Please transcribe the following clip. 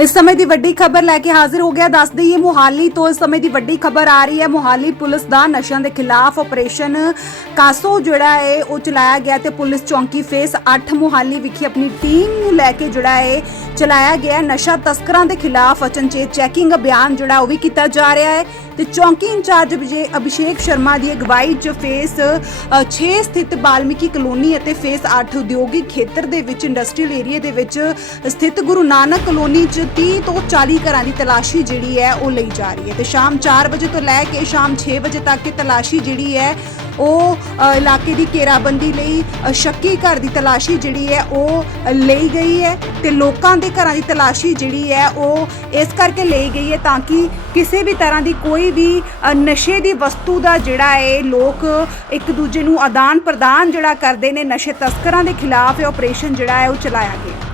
ਇਸ ਸਮੇਂ ਦੀ ਵੱਡੀ ਖਬਰ ਲੈ ਕੇ ਹਾਜ਼ਰ ਹੋ ਗਿਆ, ਦੱਸ ਦਈਏ ਮੁਹਾਲੀ ਤੋਂ ਇਸ ਸਮੇਂ ਦੀ ਵੱਡੀ ਖਬਰ ਆ ਰਹੀ ਹੈ। ਮੁਹਾਲੀ ਪੁਲਿਸ ਦਾ ਨਸ਼ਿਆਂ ਦੇ ਖਿਲਾਫ ਆਪਰੇਸ਼ਨ ਕਾਸੋ ਜਿਹੜਾ ਹੈ, ਉਹ ਚਲਾਇਆ ਗਿਆ ਤੇ ਪੁਲਿਸ ਚੌਂਕੀ ਫੇਸ 8 ਮੁਹਾਲੀ ਵਿਖੇ ਆਪਣੀ ਟੀਮ ਨੂੰ ਲੈ ਕੇ ਜਿਹੜਾ ਹੈ ਚਲਾਇਆ ਗਿਆ ਨਸ਼ਾ ਤਸਕਰਾਂ ਦੇ ਖਿਲਾਫ ਅਚਨਚੇਤ ਚੈਕਿੰਗ ਅਭਿਆਨ ਜਿਹੜਾ ਉਹ ਵੀ ਕੀਤਾ ਜਾ ਰਿਹਾ ਹੈ। ਤੇ ਚੌਂਕੀ ਇੰਚਾਰਜ ਵਿਜੇ ਅਭਿਸ਼ੇਕ ਸ਼ਰਮਾ ਦੀ ਅਗਵਾਈ 'ਚ ਫੇਸ 6 ਸਥਿਤ ਬਾਲਮੀਕੀ ਕਲੋਨੀ ਅਤੇ ਫੇਸ 8 ਉਦਯੋਗਿਕ ਖੇਤਰ ਦੇ ਵਿੱਚ ਇੰਡਸਟਰੀਅਲ ਏਰੀਆ ਦੇ ਵਿੱਚ ਸਥਿਤ ਗੁਰੂ ਨਾਨਕ ਕਲੋਨੀ 'ਚ 30 ਤੋਂ 40 ਘਰਾਂ ਦੀ ਤਲਾਸ਼ੀ ਜਿਹੜੀ ਹੈ ਉਹ ਲਈ ਜਾ ਰਹੀ ਹੈ। ਤੇ ਸ਼ਾਮ 4 ਵਜੇ ਤੋਂ ਲੈ ਕੇ ਸ਼ਾਮ 6 ਵਜੇ ਤੱਕ ਇਹ ਤਲਾਸ਼ੀ ਜਿਹੜੀ ਹੈ ਉਹ ਇਲਾਕੇ ਦੀ ਘੇਰਾਬੰਦੀ ਲਈ ਸ਼ੱਕੀ ਘਰ ਦੀ ਤਲਾਸ਼ੀ ਜਿਹੜੀ ਹੈ, ਉਹ ਲਈ ਗਈ ਹੈ ਤੇ ਲੋਕਾਂ ਦੇ ਘਰਾਂ ਦੀ ਤਲਾਸ਼ੀ ਜਿਹੜੀ ਹੈ, ਉਹ ਇਸ ਕਰਕੇ ਲਈ ਗਈ ਹੈ ਤਾਂ ਕਿ ਕਿਸੇ ਵੀ ਤਰ੍ਹਾਂ ਦੀ ਕੋਈ ਵੀ ਨਸ਼ੇ ਦੀ ਵਸਤੂ ਦਾ ਜਿਹੜਾ ਹੈ ਲੋਕ ਇੱਕ ਦੂਜੇ ਨੂੰ ਆਦਾਨ ਪ੍ਰਦਾਨ ਜਿਹੜਾ ਕਰਦੇ ਨੇ, ਨਸ਼ੇ ਤਸਕਰਾਂ ਦੇ ਖਿਲਾਫ ਇਹ ਆਪਰੇਸ਼ਨ ਜਿਹੜਾ ਹੈ, ਉਹ ਚਲਾਇਆ ਗਿਆ।